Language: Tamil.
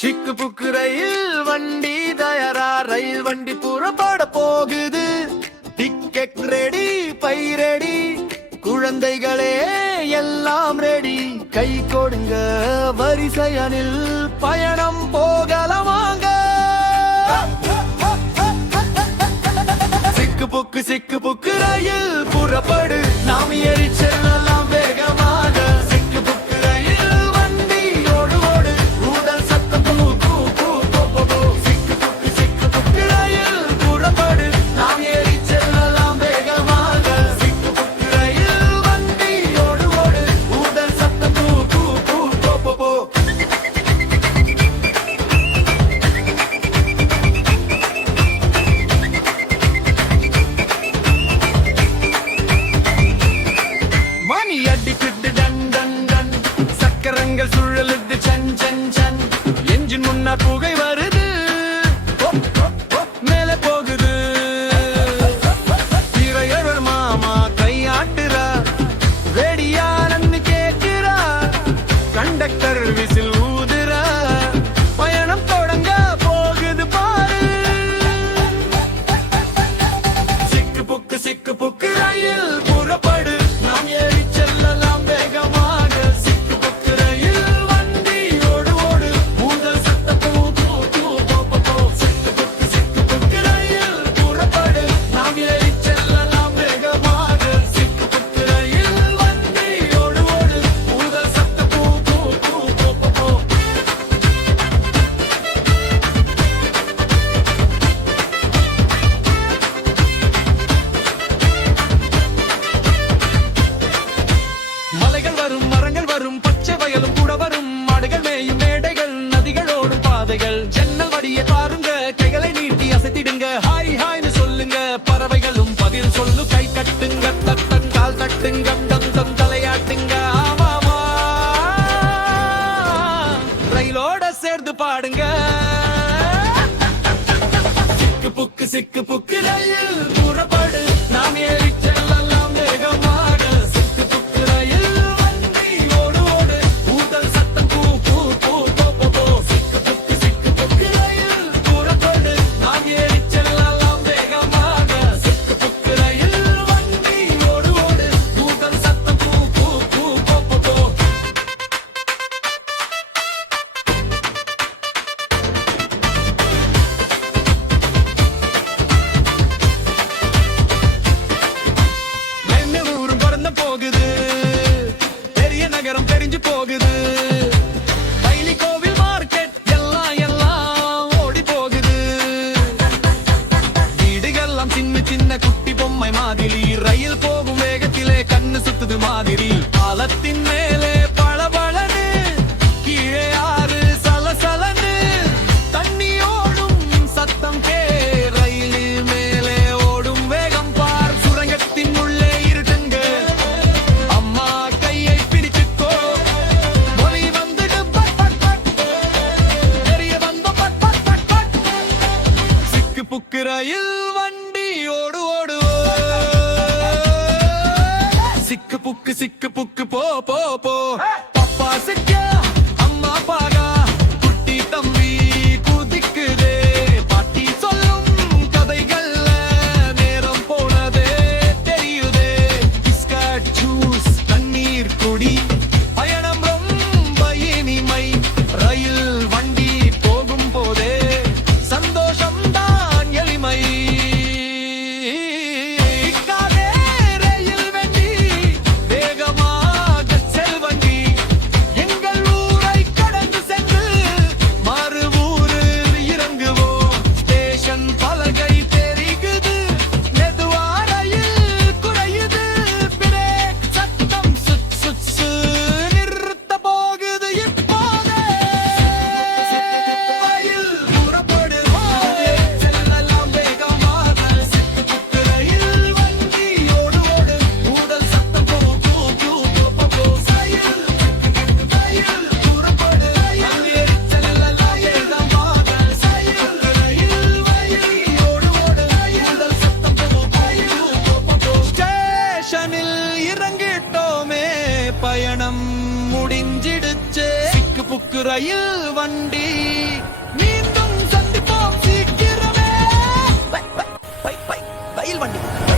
சிக்கு புக்கு ரயில் வண்டி தயாரா, ரயில் வண்டி புறப்பட போகுது. டிக்கெட் ரெடி, பை ரெடி, குழந்தைகளே எல்லாம் ரெடி. கை கொடுங்க வரிசையனில் பயணம் போகலமாங்க. சிக்கு புக்கு ரயில் புறப்படு, நாம் ஏறி செல்லலாம் வேகமாக. சிக்கு புக்கு ரயில் வண்டி ஓடு ஓடு, ஊடல் சத்தம் பூ பூ பூ போ போ போ. சிக்கு புக்கு ரயில் புறப்படு, நாம் ஏறி செல்லலாம் வேகமாக. சிக்கு புக்கு ரயில் வண்டி ஓடு ஓடு, ஊடல் சத்தம் பூ பூ பூ போ போ போ. மணி அடிக்குது டன் டன் டன், சக்கரங்கள் சுழலுது சன் சன் சன். என்ஜின் முன்னார் புகை வருது, மேலே போகுது. திரையவர் மாமா கையாட்டுறா, வெடியானன்னு கேட்கிறா. கண்டக்டர் விசில் ஊதுறா, பயணம் தொடங்க போகுது பாரு. சிக்கு புக்கு ரயில் புறப்படு, நாம் ஏறி செல்லலாம் வேகமாக. சிக்கு புக்கு ரயில் வண்டி ஓடு ஓடு, ஊதல் சத்தம் பூ பூ பூ போ போ போ. சிக்கு புக்கு ரயில் புறப்படு, நாம் ஏறி செல்லலாம் வேகமாக. சிக்கு புக்கு ரயில் வண்டி ஓடு ஓடு, ஊதல் சத்தம் பூ பூ பூ போ போ போ. மலைகள் வரும், மரங்கள் வரும், பச்சை வயலும் கூட வரும். மாடுகள் மேயும் மேடைகள், நதிகளோடும் பாதைகள். ஜன்னல் வழியே பாருங்க, கைகளை நீட்டி அசைத்திடுங்க. ஹாய் ஹாய்னு சொல்லுங்க, பறவைகளும் பதில் சொல்லு. கை கட்டுங்க, தட்டன் கால் தட்டுங்க, தம் தம் தலையாட்டுங்க. ஆமாமா, ரயிலோட சேர்ந்து பாடுங்க. சிக்கு புக்கு ரயில் புறப்படு, நாம் ஏறி செல்லலாம் வேகமாக. சிக்கு புக்கு ரயில் வண்டி ஓடு ஓடு, ஊதல் சத்தம் பூ பூ பூ போ போ போ. சிக்கு புக்கு ரயில் புறப்படு, நாம் ஏறி செல்லலாம் வேகமாக. சிக்கு புக்கு ரயில் வண்டி ஓடு ஓடு, ஊதல் சத்தம் பூ பூ பூ போ போ போ. ஊரும் பறந்து போகுது, பெரிய நகரம் தெரிஞ்சு போகுது. பைலி கோவில் மார்க்கெட் எல்லாம் எல்லாம் ஓடி போகுது. வீடுகள்லாம் சின்ன சின்ன குட்டி பொம்மை மாதிரி. ரயில் போகும் வேகத்திலே கண்ணு சுத்துது மாதிரி. பாலத்தின் மேலே பளபளன்னு, கீழே ஆறு சலசலன்னு. தண்ணி ஓடும் சத்தம் கே, ரயில் மேலே ஓடும் வேகம் பார். சுரங்கத்தின் உள்ளே இருட்டுங்க, அம்மா கையை பிடிச்சுக்கோ. மொழி வந்துடு பட் பட் பட், தெரிய வந்த பட் பட் பட் பட். சிக்கு புக்கு ரயில் வண்டி ஓடு ஓடு. சிக்கு புக்கு போ போ போ. பப்பா சிக்கா, அம்மா பாகா, குட்டி தம்பி குதிக்குதே. பாட்டி சொல்லும் கதைகள்ல நேரம் போனதே தெரியுதே. பிஸ்கட் ஜூஸ் தண்ணீர் குடி, பயணம் ரொம்ப இனிமை. ரயில் வண்டி போகும் போதே சந்தோஷம் தான் எளிமை. நிற்காதே ரயில் வண்டி, வேகமாக செல் வண்டி. எங்கள் ஊரை கடந்து சென்று மறு ஊரில் இறங்குவோம். ஸ்டேஷன் பலகை தெரிகுது, மெதுவா ரயில் குறையுது. பிரேக் சத்தம் சுத் சுத் சு, நிறுத்த போகுது இப்போதே. ரயில் புறப்படு, செல்லலாம் வேகமாக. சிக்கு புக்கு ரயில் வண்டி ஓடு ஓடு, ஊடல் சத்தம் பூ பூ பூ போ போ போ. ரயில் புறப்படு, நாம் ஏறி செல்லலாம் வேகமாக. சிக்கு ரயில் வண்டி ஓடு ஓடு, ஊடல் சத்தம் பூ பூ பூ போ போ. ஸ்டேஷனில் இறங்கிட்டோமே, பயணம் முடிஞ்சிடுச்சே. சிக்கு புக்கு ரயில் வண்டி ரயில் வண்டி